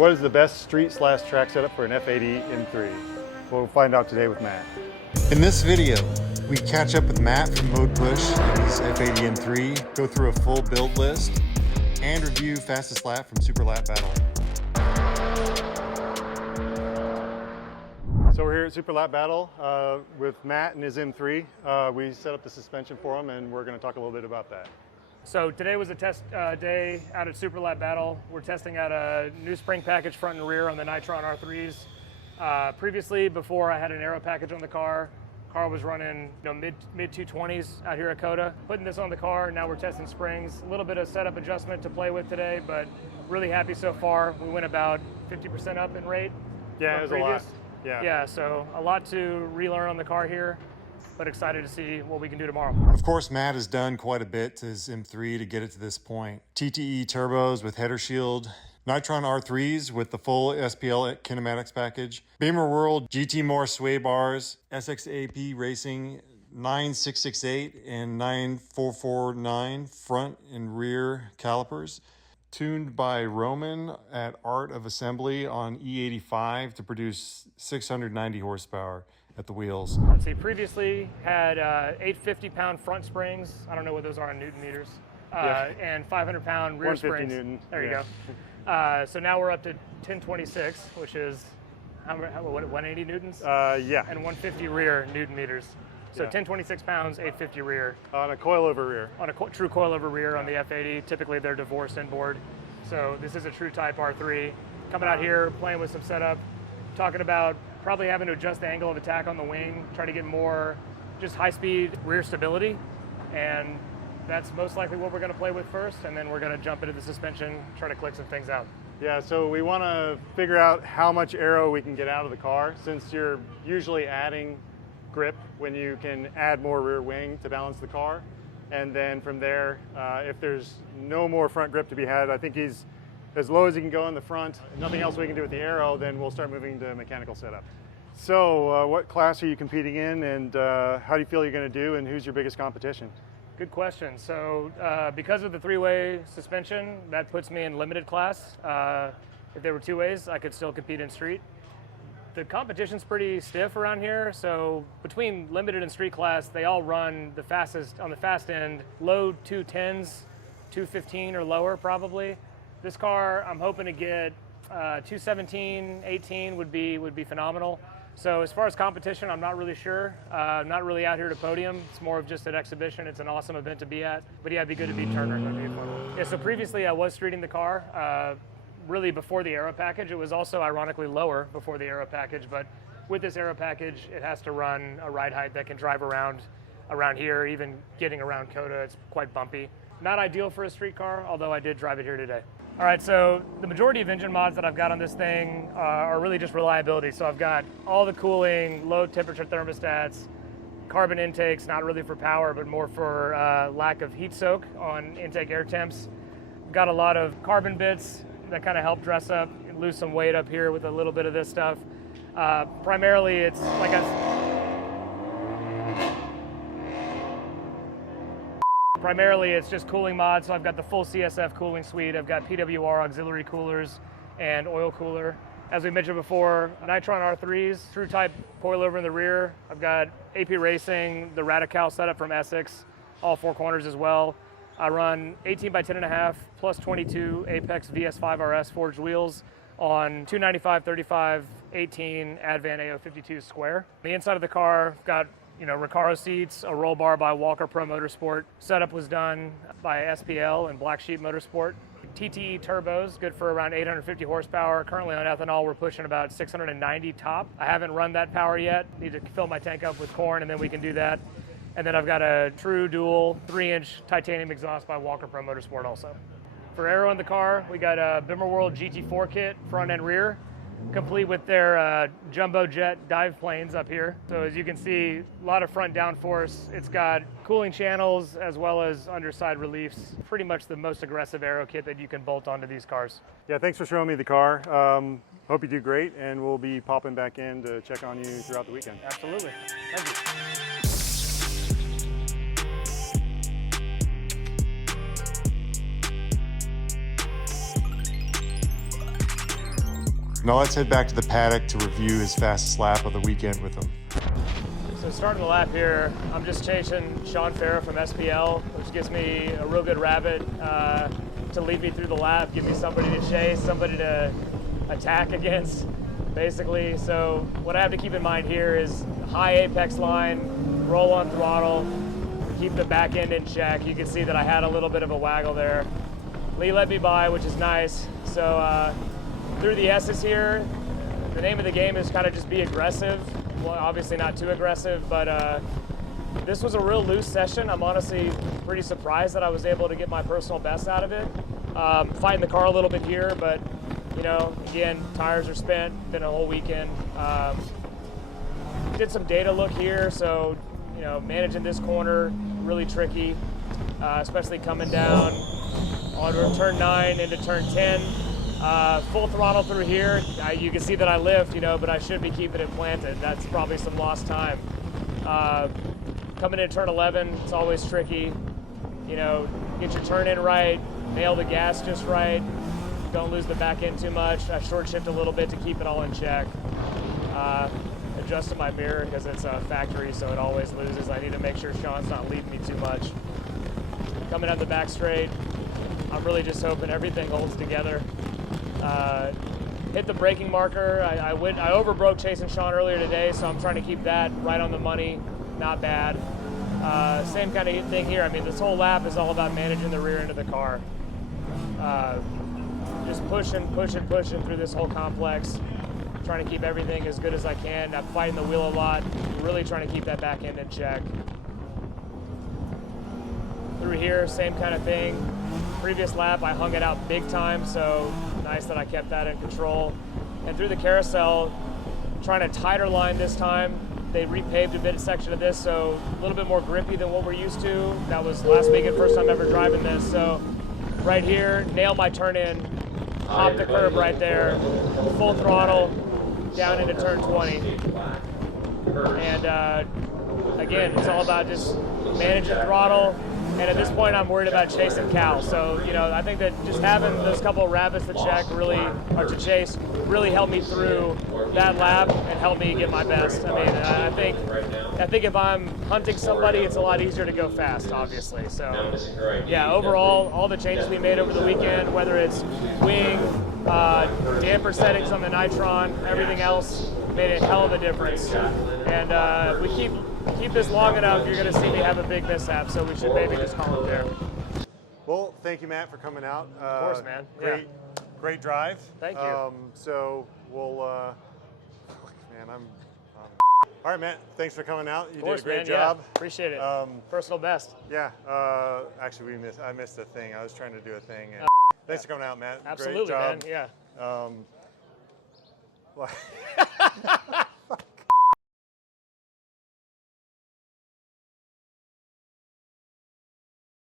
What is the best street/track setup for an F80 M3? We'll find out today with Matt. In this video, we catch up with Matt from Mode Push and his F80 M3, go through a full build list, and review fastest lap from Superlap Battle. So we're here at Superlap Battle with Matt and his M3. We set up the suspension for him, and we're going to talk a little bit about that. So today was a test day out at Superlap Battle. We're testing out a new spring package front and rear on the Nitron R3s. Previously, before I had an aero package on the car was running mid 220s out here at Coda. Putting this on the car, now we're testing springs. A little bit of setup adjustment to play with today, but really happy so far. We went about 50% up in rate. Yeah, it was previous. a lot. Yeah. Yeah, so a lot to relearn on the car here, but excited to see what we can do tomorrow. Of course, Matt has done quite a bit to his M3 to get it to this point. TTE turbos with header shield, Nitron R3s with the full SPL kinematics package, Beamer World GT More sway bars, SXAP Racing 9668 and 9449 front and rear calipers, tuned by Roman at Art of Assembly on E85 to produce 690 horsepower at the wheels. Let's see, previously had 850-pound front springs. I don't know what those are in Newton meters. And 500-pound rear 150 springs. Newton. There you go. So now we're up to 1026, which is what, 180 newtons? Yeah. And 150 rear Newton meters. So Yeah. 1026 pounds, 850 rear. On a coilover rear. On a true coilover rear on the F80. Typically they're divorced inboard. So this is a true type R3. Coming out here, playing with some setup, talking about probably having to adjust the angle of attack on the wing, try to get more just high-speed rear stability. And that's most likely what we're going to play with first, and then we're going to jump into the suspension, try to click some things out. Yeah, so we want to figure out how much aero we can get out of the car, since you're usually adding grip when you can add more rear wing to balance the car. And then from there, if there's no more front grip to be had, I think he's as low as he can go in the front, nothing else we can do with the aero, then we'll start moving to mechanical setup. So what class are you competing in, and how do you feel you're going to do, and who's your biggest competition? Good question. So because of the three-way suspension, that puts me in limited class. If there were two ways, I could still compete in street. The competition's pretty stiff around here, so between limited and street class, they all run the fastest, on the fast end, low 210s, 215 or lower probably. This car, I'm hoping to get 217, 18 would be phenomenal. So as far as competition, I'm not really sure. I'm not really out here to podium. It's more of just an exhibition. It's an awesome event to be at. But yeah, it'd be good to beat Turner. Yeah, so previously I was streeting the car. Really before the aero package. It was also ironically lower before the aero package, but with this aero package, it has to run a ride height that can drive around here, even getting around Coda. It's quite bumpy. Not ideal for a street car, although I did drive it here today. All right, so the majority of engine mods that I've got on this thing are really just reliability. So I've got all the cooling, low temperature thermostats, carbon intakes, not really for power, but more for lack of heat soak on intake air temps. Got a lot of carbon bits that kind of help dress up and lose some weight up here with a little bit of this stuff. Primarily, it's like Primarily, it's just cooling mods. So I've got the full CSF cooling suite. I've got PWR auxiliary coolers and oil cooler. As we mentioned before, Nitron R3s, true type coilover in the rear. I've got AP Racing, the Radical setup from Essex, all four corners as well. I run 18 by 10.5 plus 22 Apex VS5 RS forged wheels on 295, 35, 18 Advan AO52 square. The inside of the car, got Recaro seats, a roll bar by Walker Pro Motorsport. Setup was done by SPL and Black Sheep Motorsport. TTE turbos, good for around 850 horsepower. Currently on ethanol, we're pushing about 690 top. I haven't run that power yet. Need to fill my tank up with corn, and then we can do that. And then I've got a true dual 3-inch titanium exhaust by Walker Pro Motorsport also. For aero in the car, we got a Beamer World GT4 kit, front and rear, complete with their jumbo jet dive planes up here. So as you can see, a lot of front downforce. It's got cooling channels as well as underside reliefs. Pretty much the most aggressive aero kit that you can bolt onto these cars. Yeah, thanks for showing me the car. Hope you do great, and we'll be popping back in to check on you throughout the weekend. Absolutely. Thank you. Now let's head back to the paddock to review his fastest lap of the weekend with him. So starting the lap here, I'm just chasing Sean Farah from SPL, which gives me a real good rabbit to lead me through the lap, give me somebody to chase, somebody to attack against, basically. So what I have to keep in mind here is high apex line, roll on throttle, keep the back end in check. You can see that I had a little bit of a waggle there. Lee led me by, which is nice. So through the S's here, the name of the game is kind of just be aggressive. Well, obviously not too aggressive, but this was a real loose session. I'm honestly pretty surprised that I was able to get my personal best out of it. Fighting the car a little bit here, but you know, again, tires are spent, been a whole weekend. Did some data look here, so you know, managing this corner, really tricky, especially coming down on turn 9 into turn 10. Full throttle through here. You can see that I lift, you know, but I should be keeping it planted. That's probably some lost time. Coming in turn 11, it's always tricky. You know, get your turn in right, nail the gas just right. Don't lose the back end too much. I short shift a little bit to keep it all in check. Adjusted my mirror because it's a factory, so it always loses. I need to make sure Sean's not leading me too much. Coming down the back straight, I'm really just hoping everything holds together. Hit the braking marker. I overbroke chasing Sean earlier today, so I'm trying to keep that right on the money. Not bad. Same kind of thing here. I mean, this whole lap is all about managing the rear end of the car. Just pushing through this whole complex, trying to keep everything as good as I can. I'm fighting the wheel a lot, really trying to keep that back end in check. Through here, same kind of thing. Previous lap, I hung it out big time, so nice that I kept that in control. And through the carousel, trying a tighter line this time. They repaved a bit section of this, so a little bit more grippy than what we're used to. That was last weekend, first time ever driving this. So right here, nail my turn in, hop the curb right there, full throttle, down into turn 20. And again, it's all about just managing throttle. And at this point, I'm worried about chasing Cal. So, you know, I think that just having those couple of rabbits to check really, or to chase, really helped me through that lap and helped me get my best. I mean, I think if I'm hunting somebody, it's a lot easier to go fast, obviously. So, yeah, overall, all the changes we made over the weekend, whether it's wing, damper settings on the Nitron, everything else, made a hell of a difference. And if we keep this long enough, you're going to see me have a big mishap, so we should maybe just call it there. Well, thank you, Matt, for coming out. Of course, man. Great drive. Thank you. So we'll, man, I'm all right, Matt. Thanks for coming out. You did a great job. Yeah, appreciate it. Personal best. Yeah. Actually, I missed a thing. I was trying to do a thing. And thanks for coming out, Matt. Absolutely, great job. man. Yeah.